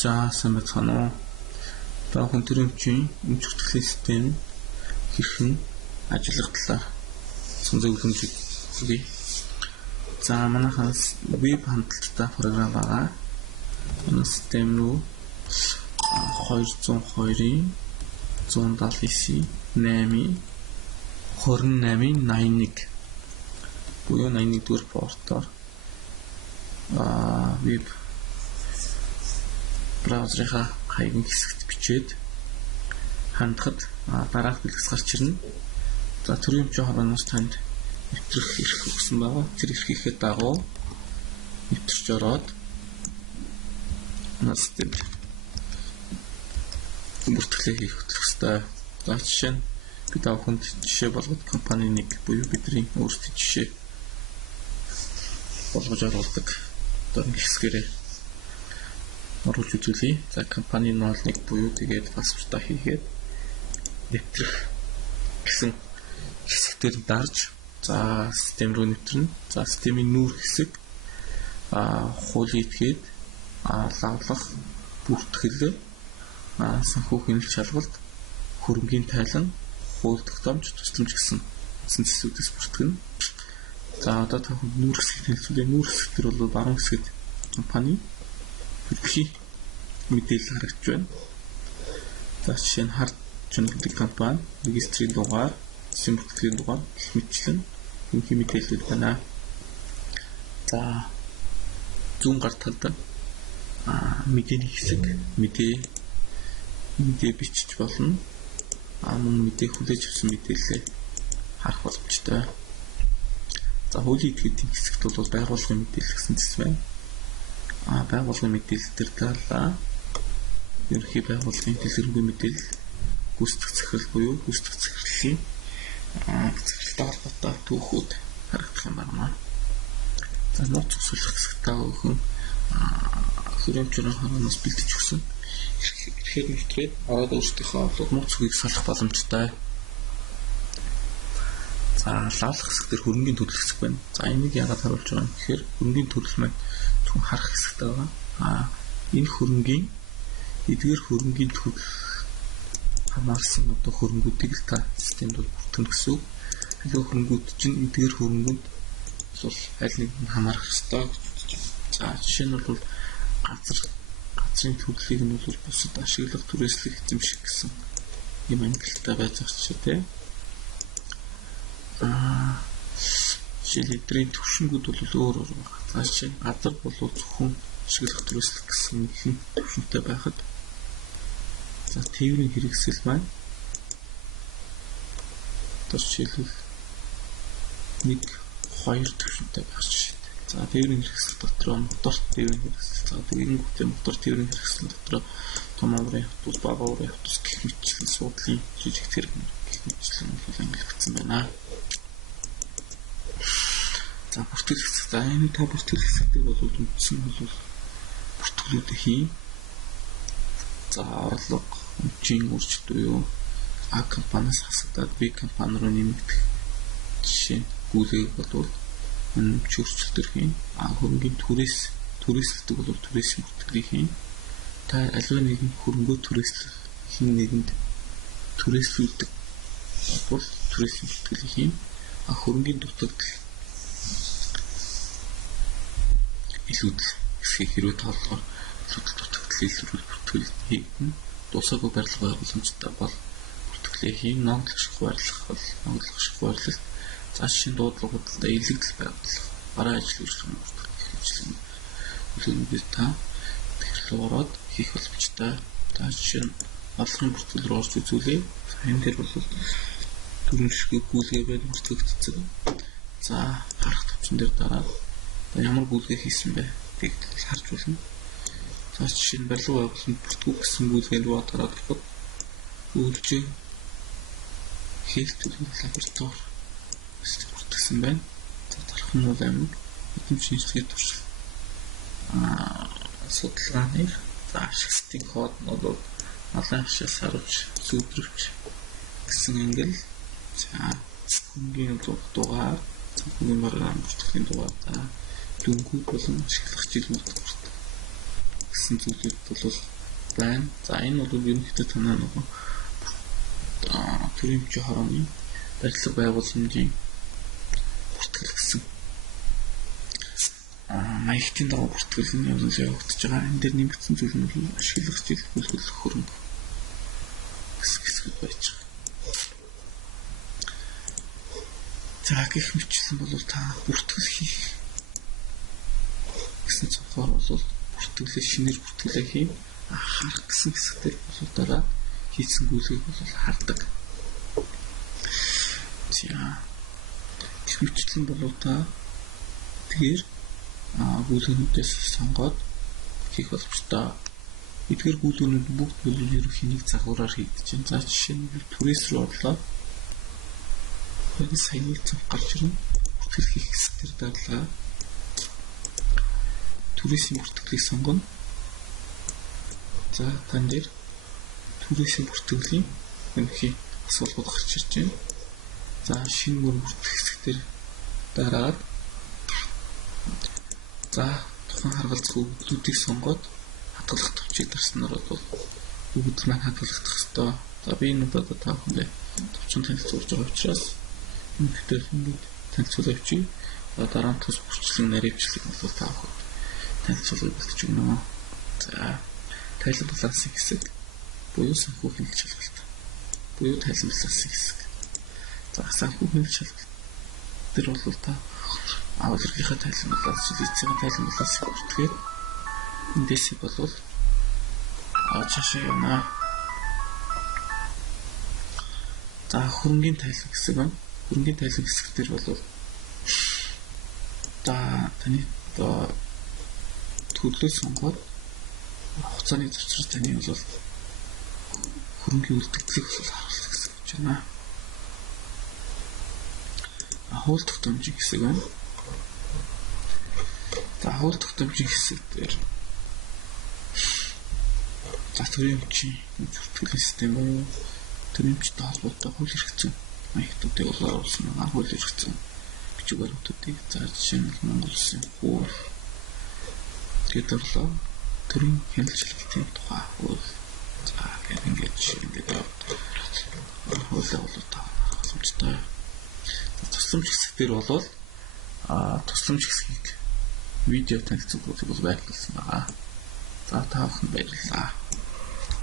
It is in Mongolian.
За сайн байна уу? Одоо хүн төрөмчийн өмч хүртгэлийн систем хэрхэн ажиллах талаар сонзой үлэмжийг өгье. За манайхаас веб хандалттай програм байгаа. Энэ систем рүү 202-ийн 179-ийн 28-81 буюу 81-р портоор веб браузерынхаа хаягийн хэсэгт бичээд хандхад дараах дэлгэц гарч ирнэ. За төрийн өмчийн хорооноос танд нэвтрэх эрх өгсөн байгаа. Тэр эрхийнхээ дагуу нэвтэрч ороод системд бүртгэлээ хийх хэрэгтэй. За жишээ нь бид авахынд жишээ болгоод компани нэг буюу бидний өөрсдийн жишээ болгож оруулдаг. Одоо нэг хэсгээрээ оруулж үзүүлье. За компани нь бол нэг буюу тэгээд паспортаа хийгээд нэвтрэх гэсэн хэсгээр дарж за систем рүү нэвтрэнэ. За системийн нүүр хэсэг хуулийг итгээд лавлах бүртгэл санхүү хяналт шалгалт хөрөнгийн тайлан хууль тогтоомж тусламж гэсэн зэсүүдээс бүртгэнэ. За одоо та бүхэн нүүр хэсгийг танилцуулъя. Нүүр хэсгээр бол баруун хэсэгт компани бүхий мэдээлэл харагдж байна. За жишээ нь хард гэдэг компани регистрийн дугаар, систем бүртгэлийн дугаар гэх мэтчлэн бүхий мэдээлэлүүд байна. За зүүн гар талд мэдээний хэсэг мэдээ бичиж болно. Мөн мэдээ хүлээж авсан мэдээлэлээ харах боломжтой. За хуулийн этгээдийн хэсэгт бол байгууллагын мэдээлэл гэсэн зэс байна. Байгууллагын мэдээлэл төр талаа ерөнхий байгууллагын дэлгэрэнгүй мэдээлэл гүйцэтгэх захирал буюу гүйцэтгэх захирлын захиралтай холбоотой түүхүүд харагдах юм байна. За нууц зохицуулах хэсэгт та бүхэн төрийн өмчийн хорооноос бэлдэж өгсөн эрхээр нэвтрээд ороод өөрсдийнхөө нууц үгийг салах боломжтой. За лавлах хэсэг дээр хөрөнгийн төрөл хэсэг байна. За энийг яагаад харуулж байгаа юм гэхээр хөрөнгийн төрөл маань зөвхөн харах хэсэгтэй байгаа. Энэ хөрөнгийн эдгээр хөрөнгийн төрөл хамаарсан одоо хөрөнгүүдийг л та системд бүртгэн гэсэн. Халиваа хөрөнгүүд чинь эдгээр хөрөнгөнд бол аль нэг нь хамаарах ёстой. За жишээ нь бол газрын төрлийг нь бол бусад ашиглах түрээслэх эзэмших гэсэн юм ангилалтай байж байгаа ч тийм. Жишээлбэл төвшингүүд бол өөр байна. За жишээ нь газар бол зөвхөн ашиглах түрээслэх гэсэн их төвшөнтэй байхад за тээврийн хэрэгсэл маань одоо жишээлбэл 1-2 төвшөнтэй байх жишээтэй. За тээврийн хэрэгсэл дотроо мотор тээврийн хэрэгсэл, за тэгэнгүүтээ мотор тээврийн хэрэгсэл дотроо том аврын автобус, бага аврын автобус гэх мэтчлэн суудлын жижиг тэрэг гэх мэтчлэн ангилагдсан байна. За бүртгэл хэсэг. За энэ та бүртгэл хэсэгтээ бол үндсэн бол бүртгэлүүдээ хийн. За орлого, өмчийн үржилт буюу А компаниас хасагдаад Б компани руу нэмэгдэх жишээ нь гүйлгээг бол өмч үржилтээр хийн. Хөрөнгийн түрээсэлдэг бол түрээсийн бүртгэлийг хийн. Та аливаа нэгэн хөрөнгөө түрээслэх хин нэгэнд түрээслүүлдэг бол түрээсийн бүртгэлийг хийн. Хөрөнгийн дутагдал илүүдэл хэсгийг хэрвээ тооллохоор илүүдэл дутагдлын илрүүл бүртгэл хийгдэн дуусаагүй барилга байгууламжтай бол бүртгэлээ хийн. Ногдлох шиг барилгах бол ногдлох шиг барилгалт за шин дуудлага худалдаа илэгдэл байгуулах бараа ажил үйлчлэгийн бүртгэл хийжлэн үлгэр та тэгэхээр ороод хийх боломжтой. За жишээ нь олонхын бүртгэл рүү орж үзүүлээ. Энэ дээр бол төрөмшгүй гүйлгээ байна бүртгэгдсэн. За харах төвчөн дээр дараад ямар гүйлгээ хийсэн бэ гэдгийг харж болно. За жишээ нь барилга байгуулалтанд бүртгүү гэсэн гүйлгээнд дараад ороход үйлчээ хэлтүүлэн лаборатори бүртгэсэн байна. За дарах нь бол амиг эдийн шинжилгээ туршил судалгааны за ашиглалтын код нь бол малын хашаас харуулж сүйдрэгч гэсэн ангил. За хөрөнгөний дугаар, хөрөнгөний програм бүртгэлийн дугаар, дөнгүүд болон ашиглах жилүүд бүртгэх гэсэн зүйлүүд бол байна. За энэ бол ерөнхийдөө танаа нөгөө төрийн өмчийн хорооны барилга байгууламжийн бүртгэл гэсэн маягтын дагуу бүртгэл нь явагдаж байгаа. Энэ дээр нэмэгдсэн зүйл нь бол ашиглах зээл хөлөх хөрөнгө хэсэг байж байгаа. За гэх мэтлэн бол та бүртгэл хийх гэсэн цогцоор бол бүртгэлээ шинээр бүртгэлээ хийн харах гэсэн хэсэгтэй бол дараа хийсэн гүйлгийг бол хардаг. За гэх мэтлэн бол та тэгэхээр гүйлгэнүүдээс сонгоод хийх боломжтой. Эдгээр гүйлгэнүүд бүгд бол ерөнхий нэг загвараар хийгдэж байна. За жишээ нь түрээс рүү орлоо. Энэ саяны цог гарч ирнэ. Бүртгэл хийх хэсгээр дарлаа. Түрээсийн бүртгэлийг сонгоно. За тань дээр түрээсийн бүртгэлийн өнөхий асуулгууд гарч ирж байна. За шинэ мөр бүртгэх хэсгээр дараад за тухайн харгалзах өгдлүүдийг сонгоод хадгалах төвчийг дарснаар бол өгдөл маань хадгалагдах ёстой. За би энэ удаа та бүхэндээ төвчөн танилцуулж байгаа учраас энэ хөтөлбөрийг танилцуулж авчи. Дараа нь тус бүрчлэн наривчлал бол та бүхэнд танилцуулгыг бэлтэж өгнө. За тайлбар балансын хэсэг буюу санхүү хэмжээ шалгалт. Буюу тайлбар балансын хэсэг. За санхүү хэмжээ шалгалт дээр бол та авалгынхаа тайлбар баланс, лицензийн тайлбар балансыг бүртгээд эндээсээ бол цаашаа явна. За хөрөнгөний тайлбар хэсэг байна. Хөрөнгөний тайлбар хэсэг дээр бол таны төлөө сонгоод хугацааны зарцуулж таны бол хөрөнгөний үлдэгдлийг бол харуулах гэсэн үг байна. Хууль тогтоомжийн хэсэг байна. За хууль тогтоомжийн хэсэг дээр за төрийн өмчийн бүртгэлийн систем буюу төрийн өмчтэй холбоотой хууль эрх зүйн маягтуудыг бол оруулсан байгаа. Хууль эрх зүйн бичиг баримтуудыг за жишээ нь Монгол Улсын хууль тэгээд орлоо төрийн хяналт шалгалтын тухай хууль. За ингээд ингээд хуулиа бол та боломжтой. Тусламж хэсэг дээр бол тусламж хэсгийг видео танилцуулгыг бол байрлуулсан байгаа. За та бүхэнд баярлалаа.